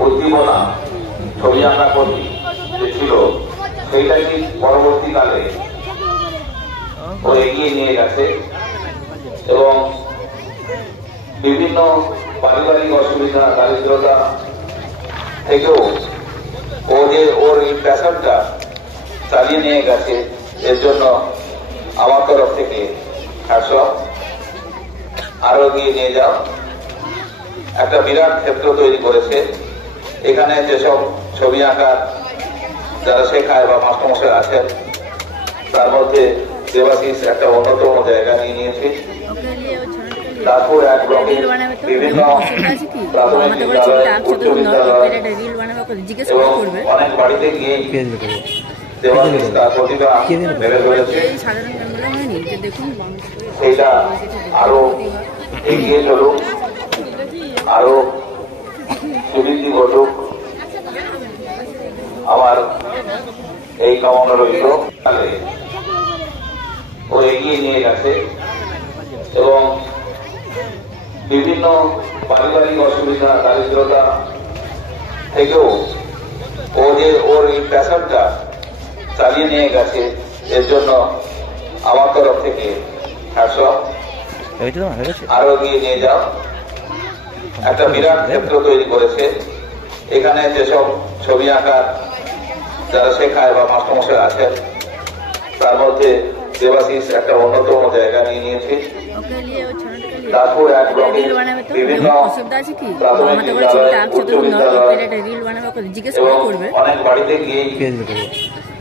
উদ্দীপনা ছবি আঁকা প্রতি যে ছিল সেইটা কি পরবর্তীকালে ও এগিয়ে নিয়ে গেছে এবং বিভিন্ন পারিবারিক অসুবিধা দারিদ্রতা থেকেও ও যে ওর এই প্যাশনটা চালিয়ে নিয়ে গেছে, এর জন্য আমার তরফ থেকে আরো এগিয়ে নিয়ে যাও। একটা বিরাট ক্ষেত্র তৈরি করেছে। এখানে যেসব ছবি আঁকার যারা শেখায় বা মাস্টারমশাই আছেন, তার মধ্যে দেবাশিস একটা অন্যতম জায়গা নিয়ে নিয়েছে। তারপর এক ব্লকে বিভিন্ন প্রাথমিক বিদ্যালয়, উচ্চ বিদ্যালয় এবং অনেক বাড়িতে গিয়ে দেবাশিস তার প্রতিভা মেলে ধরেছে। সেইটা আরো এগিয়ে চলুক, আরো সুবৃদ্ধি ঘটুক, আমার এই কামনা রইল। ও এগিয়ে নিয়ে গেছে এবং বিভিন্ন পারিবারিক অসুবিধা দারিদ্রতা থেকেও ও যে ওর এই প্যাশনটা চালিয়ে নিয়ে গেছে, এর জন্য আমার তরফ থেকে আরো এগিয়ে নিয়ে যাও। একটা বিরাট ক্ষেত্র তৈরি করেছে। এখানে যেসব ছবি আঁকার যারা শেখায় বা মাস্টারমশাই আছেন, তার মধ্যে দেবাশিস একটা অন্যতম জায়গা নিয়ে নিয়েছে। তারপর এক ব্লকে বিভিন্ন প্রাথমিক বিদ্যালয়, উচ্চ বিদ্যালয় এবং অনেক বাড়িতে গিয়ে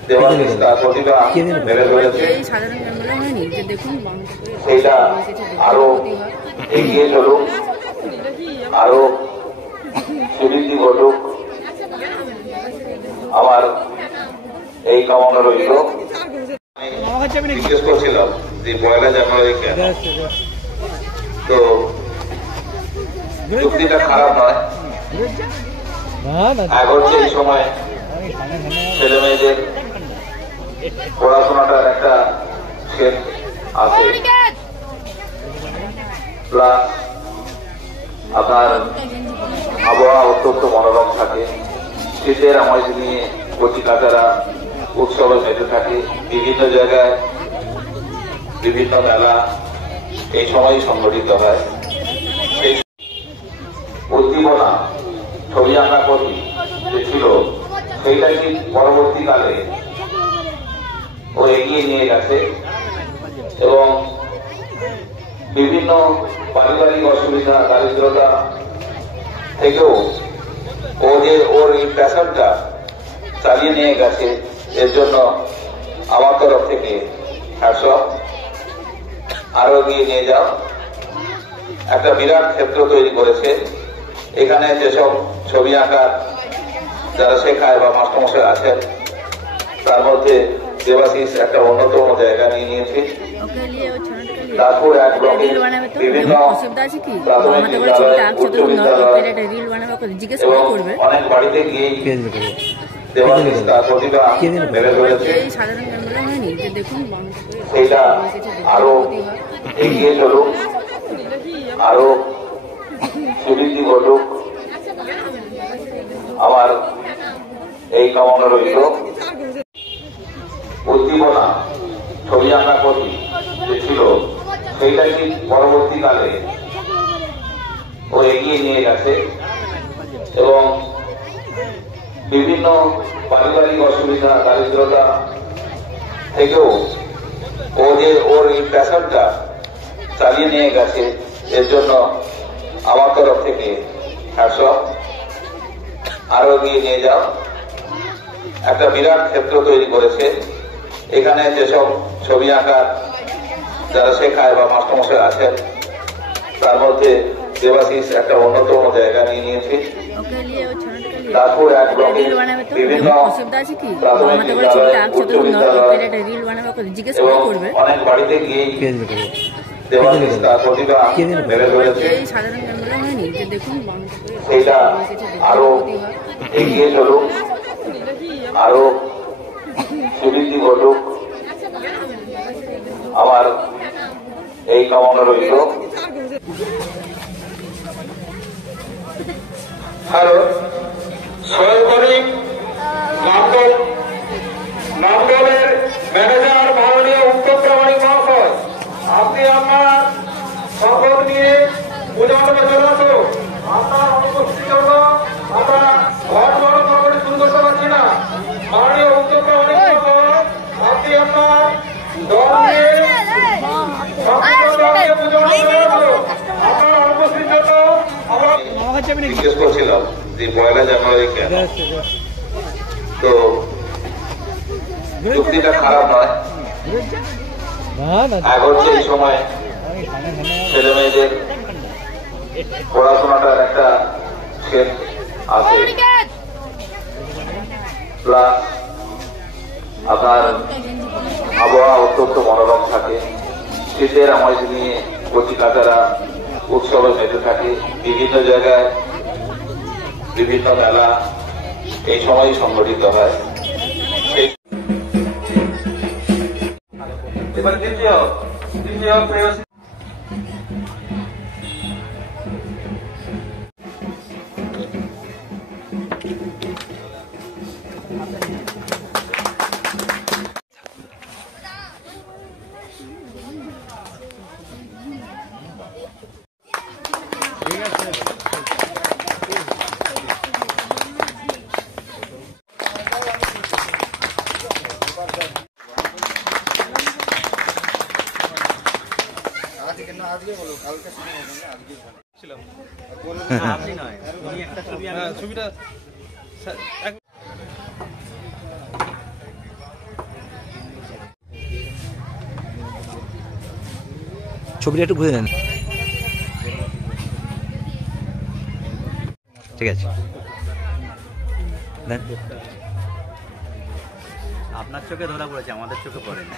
দেবাশিস তার প্রতিভা মেলে ধরেছে। সেইটা আরো এগিয়ে চলুক, আরো সুবৃদ্ধি ঘটুক, আমার এই কামনা রইল। জিজ্ঞেস করছিলাম যে 1 জানুয়ারি কেন, তো যুক্তিটা খারাপ নয়। এখন এই সময় ছেলে মেয়েদের পড়াশোনাটার একটা শেষ আছে, প্লাস আপনার আবহাওয়া অত্যন্ত মনোরম থাকে। শীতের আমায় নিয়ে কচি কাচারা উৎসবে মেতে থাকে। বিভিন্ন জায়গায় বিভিন্ন মেলা এই সময় সংগঠিত হয়। সেই উদ্দীপনা ছবি আঁকা প্রতি যে ছিল সেইটা কি পরবর্তীকালে ও এগিয়ে নিয়ে গেছে এবং বিভিন্ন পারিবারিক অসুবিধা দারিদ্রতা থেকেও ও যে ওর এই প্যাশনটা চালিয়ে নিয়ে গেছে, এর জন্য আমার তরফ থেকে আরো এগিয়ে নিয়ে যাও। একটা বিরাট ক্ষেত্র তৈরি করেছে। এখানে যেসব ছবি আঁকার যারা শেখায় বা মাস্টারমশাই আছেন, তার মধ্যে দেবাশিস একটা অন্যতম জায়গা নিয়ে নিয়েছে। তারপর এক ব্লকে বিভিন্ন প্রাথমিক বিদ্যালয়, উচ্চ বিদ্যালয় এবং অনেক বাড়িতে গিয়ে দেবাশিস তার প্রতিভা মেলে ধরেছে। সেইটা আরো এগিয়ে চলুক, আরো সুবৃদ্ধি ঘটুক, আমার এই কামনা রইল। উদ্দীপনা ছবি আঁকা প্রতি যে ছিল সেইটা কি পরবর্তীকালে ও এগিয়ে নিয়ে গেছে এবং বিভিন্ন পারিবারিক অসুবিধা দারিদ্রতা থেকেও ও যে ওর এই প্যাশনটা চালিয়ে নিয়ে গেছে, এর জন্য আমার তরফ থেকে আরো এগিয়ে নিয়ে যাও। একটা বিরাট ক্ষেত্র তৈরি করেছে। এখানে যেসব ছবি আঁকার যারা শেখায় বা মাস্টারমশাই আছেন, তার মধ্যে দেবাশিস একটা অন্যতম জায়গা নিয়ে নিয়েছে। তারপর এক ব্লকে বিভিন্ন প্রাথমিক বিদ্যালয়, উচ্চ বিদ্যালয় এবং অনেক বাড়িতে গিয়ে দেবাশিস তার প্রতিভা মেলে ধরেছে। সেইটা আরো এগিয়ে চলুক, আরো সুবৃদ্ধি ঘটুক, আমার এই কামনা রইল। হ্যালো, সহকারী মন্ডলের ম্যানেজার মাননীয় উত্তর প্রামাণিক মহাশয়, আপনি আপনার শপথ নিয়ে পূজা মণ্ডপে চলে আসুন। আপনার অনুপস্থিতির জন্য আমরা ঘট বরণ করে শুরু করতে পারছি না। মাননীয় উত্তর প্রামাণিক মহাশয়, আপনি আপনার দল নিয়ে জিজ্ঞেস করছিলাম যে 1 জানুয়ারি কেন, তো যুক্তিটা খারাপ নয়। এক হচ্ছে এই সময় ছেলে মেয়েদের পড়াশোনাটার একটা শেষ আছে, প্লাস আপনার আবহাওয়া অত্যন্ত মনোরম থাকে। শীতের আমায় নিয়ে কচি কাচারা উৎসবে মেতে থাকে। বিভিন্ন জায়গায় বিভিন্ন মেলা এই সময়ই সংগঠিত হয়। এবার দ্বিতীয় ছবিটা একটু ঘুরে দেন। ঠিক আছে, আপনার চোখে ধরা পড়েছে, আমাদের চোখে পড়েনি।